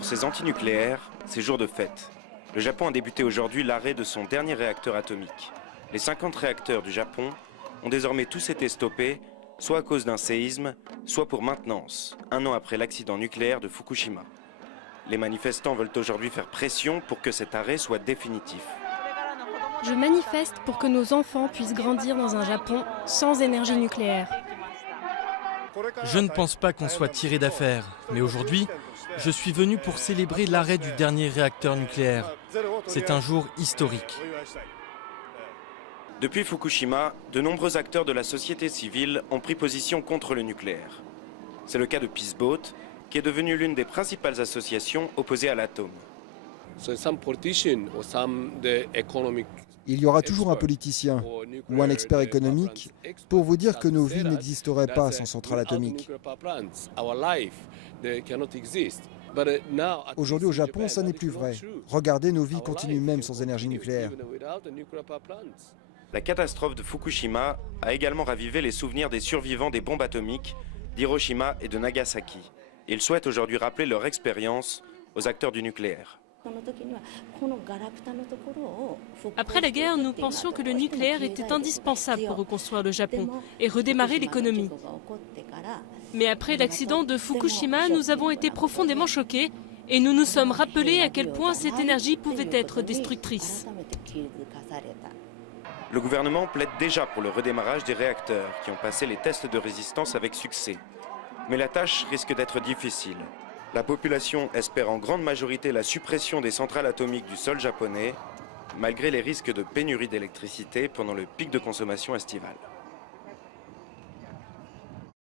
Pour ces antinucléaires, c'est jour de fête. Le Japon a débuté aujourd'hui l'arrêt de son dernier réacteur atomique. Les 50 réacteurs du Japon ont désormais tous été stoppés, soit à cause d'un séisme, soit pour maintenance, un an après l'accident nucléaire de Fukushima. Les manifestants veulent aujourd'hui faire pression pour que cet arrêt soit définitif. Je manifeste pour que nos enfants puissent grandir dans un Japon sans énergie nucléaire. Je ne pense pas qu'on soit tiré d'affaire, mais aujourd'hui, je suis venu pour célébrer l'arrêt du dernier réacteur nucléaire. C'est un jour historique. Depuis Fukushima, de nombreux acteurs de la société civile ont pris position contre le nucléaire. C'est le cas de Peace Boat, qui est devenue l'une des principales associations opposées à l'atome. Il y aura toujours un politicien ou un expert économique pour vous dire que nos vies n'existeraient pas sans centrale atomique. Aujourd'hui au Japon, ça n'est plus vrai. Regardez, nos vies continuent même sans énergie nucléaire. La catastrophe de Fukushima a également ravivé les souvenirs des survivants des bombes atomiques d'Hiroshima et de Nagasaki. Ils souhaitent aujourd'hui rappeler leur expérience aux acteurs du nucléaire. Après la guerre, nous pensions que le nucléaire était indispensable pour reconstruire le Japon et redémarrer l'économie. Mais après l'accident de Fukushima, nous avons été profondément choqués et nous nous sommes rappelés à quel point cette énergie pouvait être destructrice. Le gouvernement plaide déjà pour le redémarrage des réacteurs qui ont passé les tests de résistance avec succès. Mais la tâche risque d'être difficile. La population espère en grande majorité la suppression des centrales atomiques du sol japonais, malgré les risques de pénurie d'électricité pendant le pic de consommation estivale.